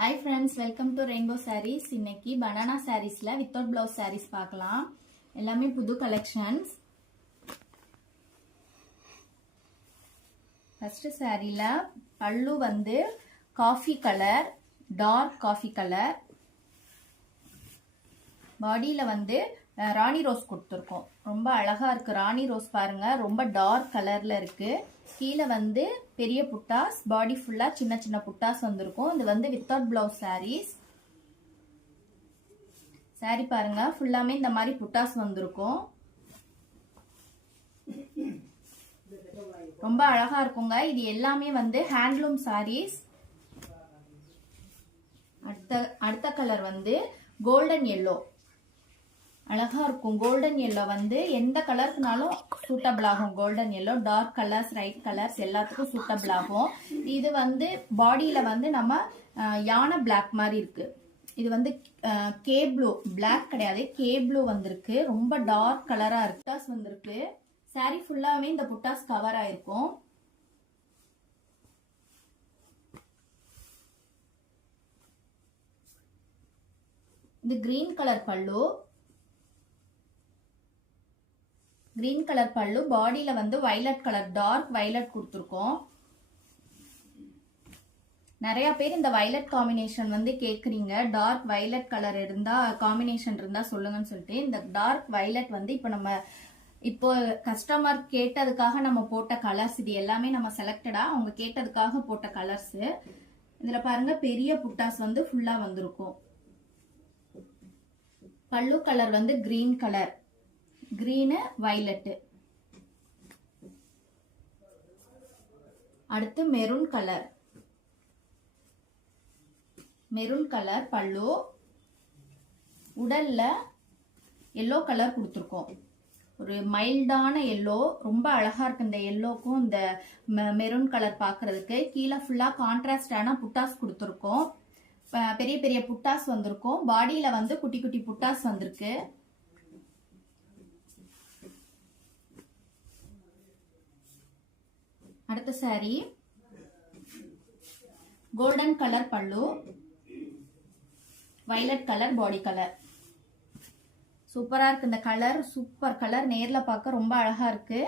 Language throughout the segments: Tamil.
Hi friends, welcome to Rainbow Sarees. இன்னைக்கு banana sareesல without blouse sarees பார்க்கலாம். எல்லாமே புது collections. First sareeல பல்லு வந்து coffee color, dark coffee color. பாடியில வந்து ராணி ரோஸ் கொடுத்துருக்கோம். ரொம்ப அழகா இருக்கு. ராணி ரோஸ் பாருங்க, ரொம்ப டார்க் கலர்ல இருக்கு. கீழே வந்து பெரிய புட்டாஸ், பாடி ஃபுல்லா சின்ன சின்ன புட்டாஸ் வந்திருக்கும். இது வந்து வித்தவுட் பிளவுஸ் சாரீஸ். சாரி பாருங்க, ஃபுல்லாமே இந்த மாதிரி புட்டாஸ் வந்திருக்கும். ரொம்ப அழகா இருக்குங்க. இது எல்லாமே வந்து ஹேண்ட்லூம் சாரீஸ். அடுத்த கலர் வந்து கோல்டன் எல்லோ. அழகா இருக்கும். கோல்டன் எல்லோ வந்து எந்த கலருக்குனாலும் சூட்டபிள் ஆகும். Golden yellow, dark colours, light colours எல்லாத்துக்கும் சூட்டபிள் ஆகும். இது வந்து பாடியில வந்து நம்ம யானை பிளாக் மாதிரி இருக்கு. இது வந்து கே ப்ளூ, பிளாக் கிடையாது, கே ப்ளூ வந்திருக்கு. ரொம்ப டார்க் கலரா இருக்கு. புட்டாஸ் வந்திருக்கு. சாரி ஃபுல்லாவே இந்த புட்டாஸ் கவர் ஆயிருக்கும். இது கிரீன் கலர் பல்லு. கிரீன் கலர் பல்லு, பாடியில வந்து வயலட் கலர், டார்க் வயலட் கொடுத்துருக்கோம். நிறைய பேர் இந்த வயலட் காம்பினேஷன் வந்து கேக்குறீங்க. டார்க் வயலட் கலர் இருந்தா, காம்பினேஷன் இருந்தா சொல்லுங்கன்னு சொல்லிட்டு இந்த டார்க் வயலட் வந்து இப்போ கஸ்டமர் கேட்டதுக்காக நம்ம போட்ட கலர்ஸ். இது எல்லாமே நம்ம செலக்டடா அவங்க கேட்டதுக்காக போட்ட கலர்ஸ். இதுல பாருங்க, பெரிய புட்டாஸ் வந்து ஃபுல்லா வந்திருக்கும். பல்லு கலர் வந்து கிரீன் கலர், கிரீனு வயலட். அடுத்து மெரூன் கலர். மெரூன் கலர் பல்லு. உடல்ல எல்லோ கலர் கொடுத்துருக்கோம். ஒரு மைல்டான எல்லோ. ரொம்ப அழகா இருக்கு இந்த எல்லோக்கும் இந்த மெரூன் கலர் பாக்குறதுக்கு. கீழே ஃபுல்லா கான்ட்ராஸ்டான புட்டாஸ் கொடுத்துருக்கோம். பெரிய பெரிய புட்டாஸ் வந்திருக்கும். பாடியில வந்து குட்டி குட்டி புட்டாஸ் வந்திருக்கு. அடுத்த சாரி கோல்டன் கலர் பல்லு, வயலட் கலர் பாடி கலர். சூப்பரா இருக்கு இந்த கலர். Super colour. நேர்ல பார்க்க ரொம்ப அழகா இருக்கு.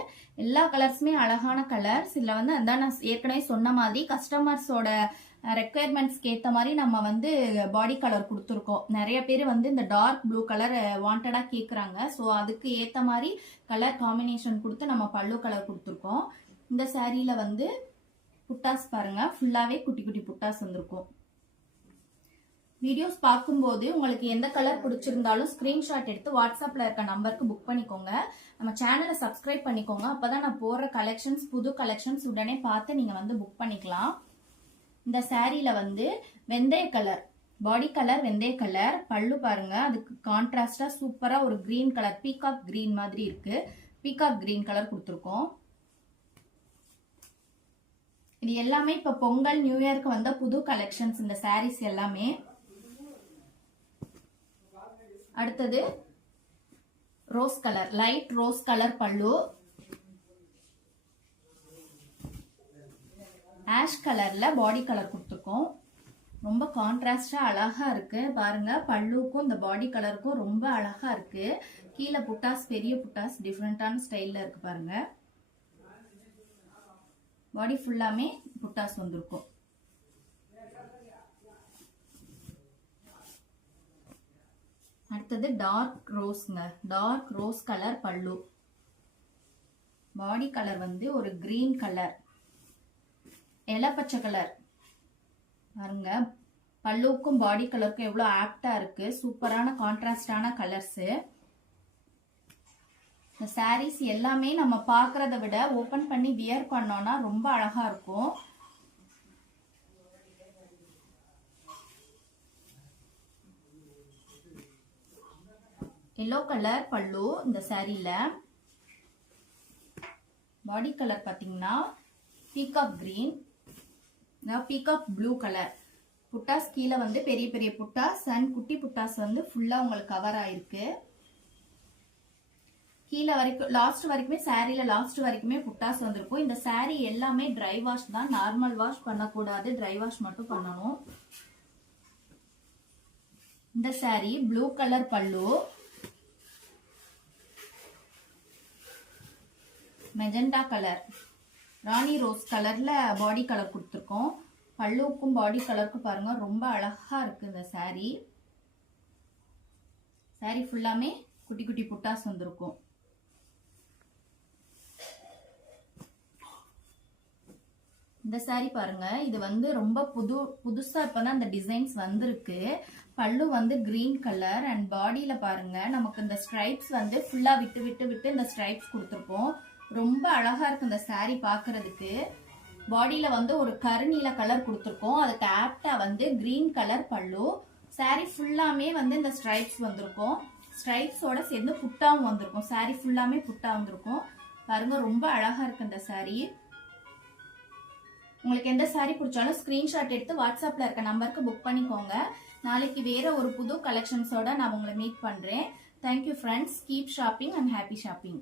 எல்லா கலர்ஸுமே அழகான கலர்ஸ். இதுல வந்து அதான் நான் ஏற்கனவே சொன்ன மாதிரி கஸ்டமர்ஸோட ரெக்குயர்மெண்ட்ஸ்க்கு ஏத்த மாதிரி நம்ம வந்து பாடி கலர் கொடுத்துருக்கோம். நிறைய பேர் வந்து இந்த டார்க் ப்ளூ கலர் வாண்டடா கேக்குறாங்க. ஸோ அதுக்கு ஏத்த மாதிரி கலர் காம்பினேஷன் கொடுத்து நம்ம பல்லு கலர் கொடுத்துருக்கோம். இந்த சாரியில வந்து புட்டாஸ் பாருங்க, ஃபுல்லாவே குட்டி குட்டி புட்டாஸ் வந்திருக்கும். வீடியோஸ் பார்க்கும்போது உங்களுக்கு எந்த கலர் பிடிச்சிருந்தாலும் ஸ்கிரீன்ஷாட் எடுத்து வாட்ஸ்அப்ல இருக்க நம்பருக்கு புக் பண்ணிக்கோங்க. நம்ம சேனலை சப்ஸ்கிரைப் பண்ணிக்கோங்க. அப்பதான் நான் போடுற கலெக்ஷன்ஸ், புது கலெக்ஷன்ஸ் உடனே பார்த்து நீங்க வந்து புக் பண்ணிக்கலாம். இந்த சாரியில வந்து வெந்தய கலர், பாடி கலர் வெந்தய கலர். பல்லு பாருங்க, அதுக்கு கான்ட்ராஸ்டா சூப்பரா ஒரு கிரீன் கலர், பீகாக் கிரீன் மாதிரி இருக்கு. பீகாக் கிரீன் கலர் கொடுத்துருக்கோம். இது எல்லாமே இப்ப பொங்கல் நியூ இயர்க்கு வந்த புது கலெக்ஷன்ஸ் இந்த சாரீஸ் எல்லாமே. அடுத்தது rose colour, light rose colour பல்லு. ஆஷ் கலர்ல பாடி கலர் கொடுத்துருக்கோம். ரொம்ப கான்ட்ராஸ்டா அழகா இருக்கு பாருங்க. பல்லுக்கும் இந்த பாடி கலருக்கும் ரொம்ப அழகா இருக்கு. கீழே புட்டாஸ், பெரிய புட்டாஸ் டிஃப்ரெண்டான ஸ்டைல்ல இருக்கு பாருங்க. பாடி ஃபுல்லாமே புட்டாஸ் வந்திருக்கும். அடுத்தது டார்க் ரோஸ்ங்க, டார்க் ரோஸ் கலர் பல்லு. பாடி கலர் வந்து ஒரு கிரீன் கலர், இளப்பச்சை கலர் பாருங்க. பல்லுக்கும் பாடி கலருக்கும் எவ்வளவு ஆப்டா இருக்கு. சூப்பரான கான்ட்ராஸ்டான கலர்ஸ். இந்த சாரீஸ் எல்லாமே நம்ம பாக்குறத விட ஓபன் பண்ணி வியர் பண்ணோம்னா ரொம்ப அழகா இருக்கும். எல்லோ கலர் பல்லு இந்த சாரியில. பாடி கலர் பாத்தீங்கன்னா peacock green, peacock blue colour. புட்டாஸ் கீழே வந்து பெரிய பெரிய புட்டாஸ் அண்ட் குட்டி புட்டாஸ் வந்து ஃபுல்லா உங்களுக்கு கவர் ஆயிருக்கு. கீழே வரைக்கும் லாஸ்ட் வரைக்குமே சாரியில லாஸ்ட் வரைக்குமே புட்டாஸ் வந்திருக்கும். இந்த சாரி எல்லாமே ட்ரை வாஷ் தான், நார்மல் வாஷ் பண்ணக்கூடாது, ட்ரை வாஷ் மட்டும் பண்ணணும். இந்த saree ப்ளூ கலர் பல்லு, மெஜெண்டா கலர், ராணி ரோஸ் கலர்ல பாடி கலர் கொடுத்துருக்கோம். பல்லுக்கும் பாடி கலருக்கும் பாருங்க ரொம்ப அழகா இருக்கு இந்த saree. saree ஃபுல்லாமே குட்டி குட்டி புட்டாஸ் வந்திருக்கும். இந்த saree பாருங்க, இது வந்து ரொம்ப புதுசா இப்பதான் இந்த டிசைன்ஸ் வந்திருக்கு. பல்லு வந்து கிரீன் கலர் அண்ட் பாடியில பாருங்க நமக்கு இந்த ஸ்ட்ரைப்ஸ் வந்து ஃபுல்லா விட்டு விட்டு விட்டு இந்த ஸ்ட்ரைப்ஸ் கொடுத்துருப்போம். ரொம்ப அழகா இருக்கு இந்த saree பாக்குறதுக்கு. பாடியில வந்து ஒரு கருநீல கலர் கொடுத்துருக்கோம். அதுக்கு ஆப்டா வந்து கிரீன் கலர் பல்லு. saree ஃபுல்லாமே வந்து இந்த ஸ்ட்ரைப்ஸ் வந்திருக்கும். ஸ்ட்ரைப்ஸோட சேர்ந்து புட்டாவும் வந்திருக்கும். saree ஃபுல்லாமே புட்டா வந்திருக்கும். பாருங்க ரொம்ப அழகா இருக்கு இந்த saree. உங்களுக்கு எந்த saree பிடிச்சாலும் ஸ்கிரீன்ஷாட் எடுத்து வாட்ஸ்அப்ல இருக்க நம்பருக்கு புக் பண்ணிக்கோங்க. நாளைக்கு வேற ஒரு புது கலெக்ஷன்ஸோட நான் உங்களை மீட் பண்றேன். Thank you friends. Keep shopping and happy shopping.